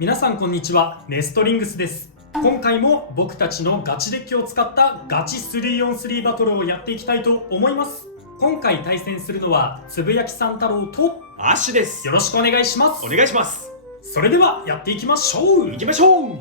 皆さんこんにちは、ネストリングスです。今回も僕たちのガチデッキを使ったガチ 3on3 バトルをやっていきたいと思います。今回対戦するのはつぶやきさん太郎とアッシュです。よろしくお願いします。お願いします。それではやっていきましょう。行きましょう。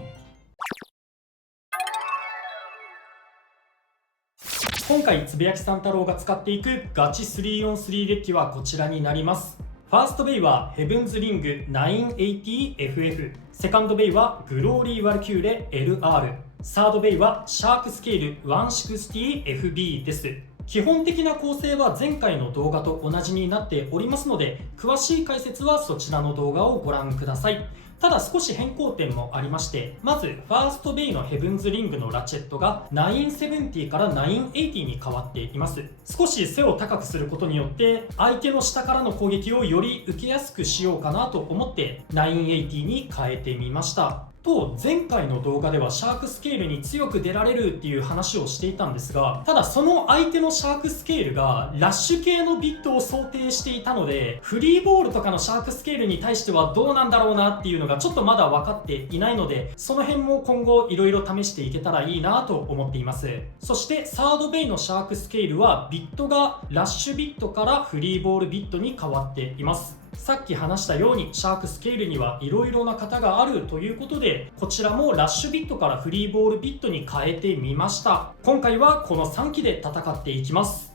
今回つぶやきさん太郎が使っていくガチ 3on3 デッキはこちらになります。ファーストベイはヘブンズリング 980FF、 セカンドベイはグローリーワルキューレ LR、 サードベイはシャークスケール 160FB です。基本的な構成は前回の動画と同じになっておりますので、詳しい解説はそちらの動画をご覧ください。ただ少し変更点もありまして、まずファーストベイのヘブンズリングのラチェットが970から980に変わっています。少し背を高くすることによって相手の下からの攻撃をより受けやすくしようかなと思って980に変えてみました。と、前回の動画ではシャークスケールに強く出られるっていう話をしていたんですが、ただその相手のシャークスケールがラッシュ系のビットを想定していたので、フリーボールとかのシャークスケールに対してはどうなんだろうなっていうのがちょっとまだ分かっていないので、その辺も今後いろいろ試していけたらいいなと思っています。そしてサードベイのシャークスケールはビットがラッシュビットからフリーボールビットに変わっています。さっき話したようにシャークスケールにはいろいろな型があるということで、こちらもラッシュビットからフリーボールビットに変えてみました。今回はこの3機で戦っていきます。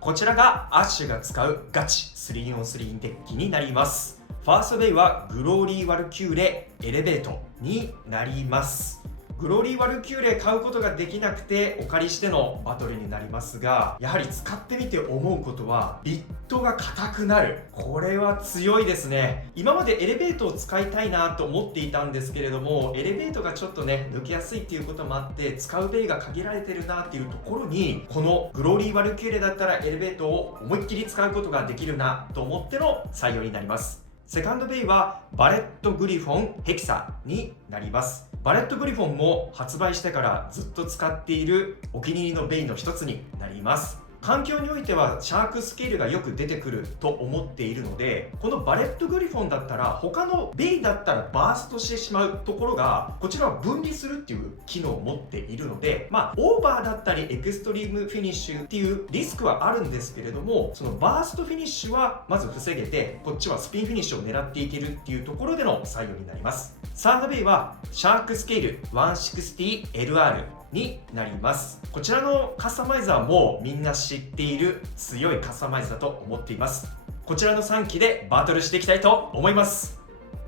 こちらがアッシュが使うガチ 3on3 デッキになります。ファーストベイはグローリーワルキューレエレベートになります。グローリーワルキューレ買うことができなくてお借りしてのバトルになりますが、やはり使ってみて思うことはビットが硬くなる。これは強いですね。今までエレベートを使いたいなと思っていたんですけれども、エレベートがちょっとね抜けやすいっていうこともあって使うベイが限られてるなっていうところに、このグローリーワルキューレだったらエレベートを思いっきり使うことができるなと思っての採用になります。セカンドベイはバレットグリフォンヘキサになります。バレットグリフォンも発売してからずっと使っているお気に入りのベイの一つになります。環境においてはシャークスケールがよく出てくると思っているので、このバレットグリフォンだったら他のベイだったらバーストしてしまうところが、こちらは分離するっていう機能を持っているので、オーバーだったりエクストリームフィニッシュっていうリスクはあるんですけれども、そのバーストフィニッシュはまず防げて、こっちはスピンフィニッシュを狙っていけるっていうところでの採用になります。サードベイはシャークスケール 160LRになります。こちらのカスタマイザーもみんな知っている強いカスタマイザーだと思っています。こちらの3機でバトルしていきたいと思います。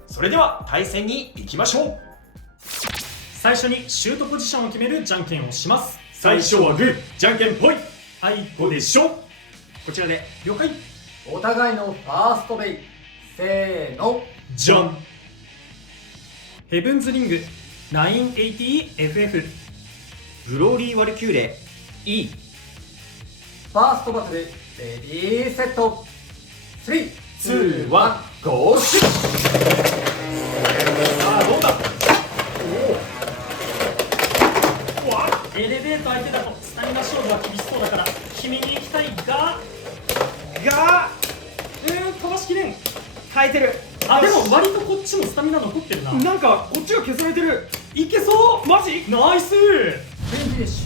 それでは対戦に行きましょう。最初にシュートポジションを決めるじゃんけんをします。最初はグー、じゃんけんぽい。はい、5でしょ。こちらで了解。お互いのファーストベイ、せーの、じゃん。ヘブンズリング 980FF、 グローリーワルキューレ E。 ファーストバトル、レディーセット、3、2、1、ゴーシュッ。さあどうだ。エレベート相手だとスタミナ勝負は厳しそうだから決めに行きたいがかわしきれん。耐えてる。あ、でも割とこっちもスタミナ残ってるな。なんかこっちが消されてる。いけそう。マジナイス。クイーンフィニッシ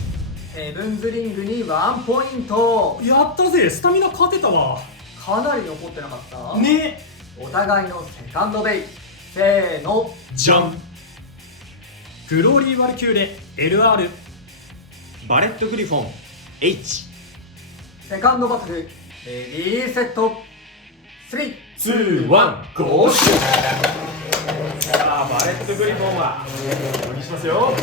ュ、ヘブンズリングに1ポイント。やったぜ、スタミナ勝てたわ。かなり残ってなかったね。お互いのセカンドベイ、せーの、じゃん。グローリーワルキューレ LR、 バレットグリフォン H。 セカンドバトル、レディーセット、3、2、1、ゴーシュ。さあバレットグリフォンはおにしますよ。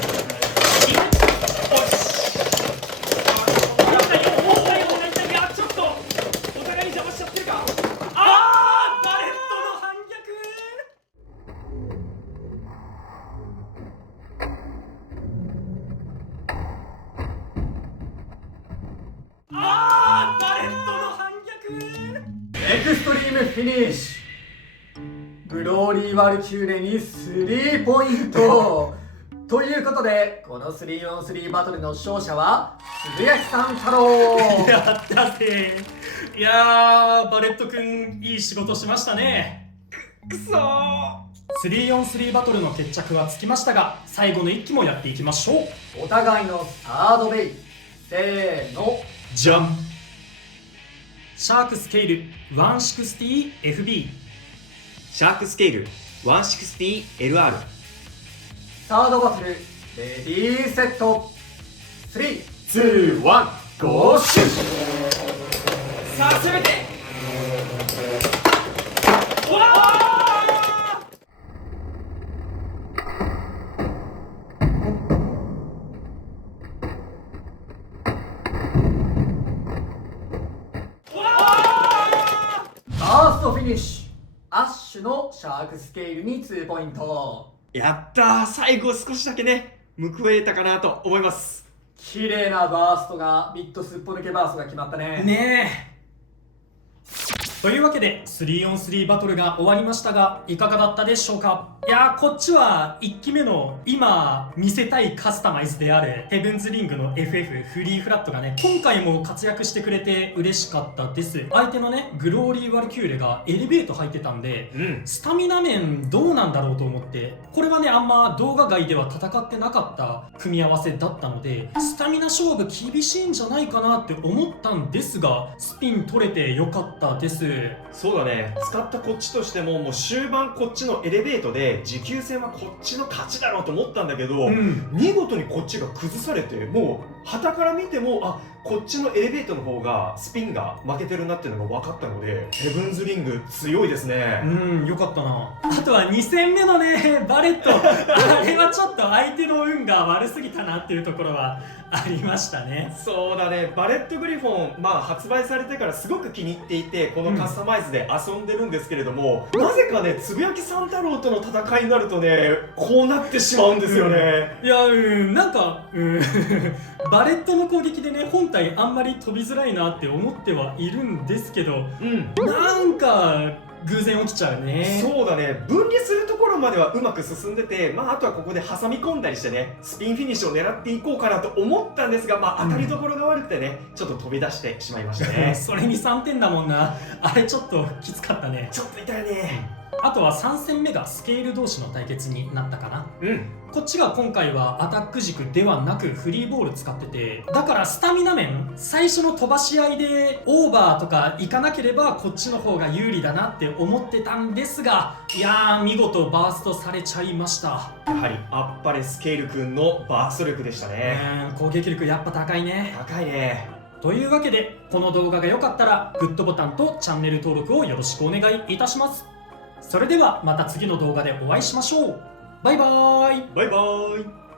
ちょっとお互いに邪魔しちゃってるか。バレットの反逆。バレットの反逆。エクストリームフィニッシュ、グローリーワルキューレに3ポイントということで、この 3on3 バトルの勝者はつぶやきさん太郎。やったぜ。いやー、バレットくんいい仕事しましたね。くそー。3on3 バトルの決着はつきましたが、最後の1機もやっていきましょう。お互いのサードベイ、せーの。じゃん。シャークスケール 160FB、 シャークスケール 160LR。 サードバトル、レディーセット、3、2、1、ゴーシュッ。さあ攻めて。ファーストフィニッシュ、アッシュのシャークスケールに2ポイント。やったー、最後少しだけね報えたかなと思います。綺麗なバーストが、ビットすっぽ抜けバーストが決まったね。ねえ。というわけで 3on3 バトルが終わりましたが、いかがだったでしょうか。いやー、こっちは1機目の今見せたいカスタマイズであるヘブンズリングの FF フリーフラットがね、今回も活躍してくれて嬉しかったです。相手のねグローリー・ワルキューレがエレベート入ってたんで、スタミナ面どうなんだろうと思って、これはねあんま動画外では戦ってなかった組み合わせだったので、スタミナ勝負厳しいんじゃないかなって思ったんですが、スピン取れてよかったです。そうだね、使ったこっちとしてももう終盤こっちのエレベートで持久戦はこっちの勝ちだろうと思ったんだけど、見事にこっちが崩されて、もう旗から見てもこっちのエレベートの方がスピンが負けてるなっていうのが分かったので、ヘブンズリング強いですね。よかったな。あとは2戦目のねバレット、あれはちょっと相手の運が悪すぎたなっていうところはありましたね。そうだね、バレットグリフォン、発売されてからすごく気に入っていて、このカスタマイズで遊んでるんですけれども、なぜかねつぶやき三太郎との戦いになるとねこうなってしまうんですよね。いやなんかバレットの攻撃でね本体あんまり飛びづらいなって思ってはいるんですけど、なんか偶然起きちゃうね。そうだね、分離するところまではうまく進んでて、あとはここで挟み込んだりしてねスピンフィニッシュを狙っていこうかなと思ったんですが、当たりどころが悪くてねちょっと飛び出してしまいましたね。それに3点だもんな。あれちょっときつかったね。ちょっと痛いね。あとは3戦目がスケール同士の対決になったかな。こっちが今回はアタック軸ではなくフリーボール使ってて、だからスタミナ面最初の飛ばし合いでオーバーとかいかなければこっちの方が有利だなって思ってたんですが、いやー見事バーストされちゃいました。やはりあっぱれスケール君のバースト力でしたね。攻撃力やっぱ高いね。高いね。というわけでこの動画が良かったらグッドボタンとチャンネル登録をよろしくお願いいたします。それではまた次の動画でお会いしましょう。バイバーイ。バイバーイ。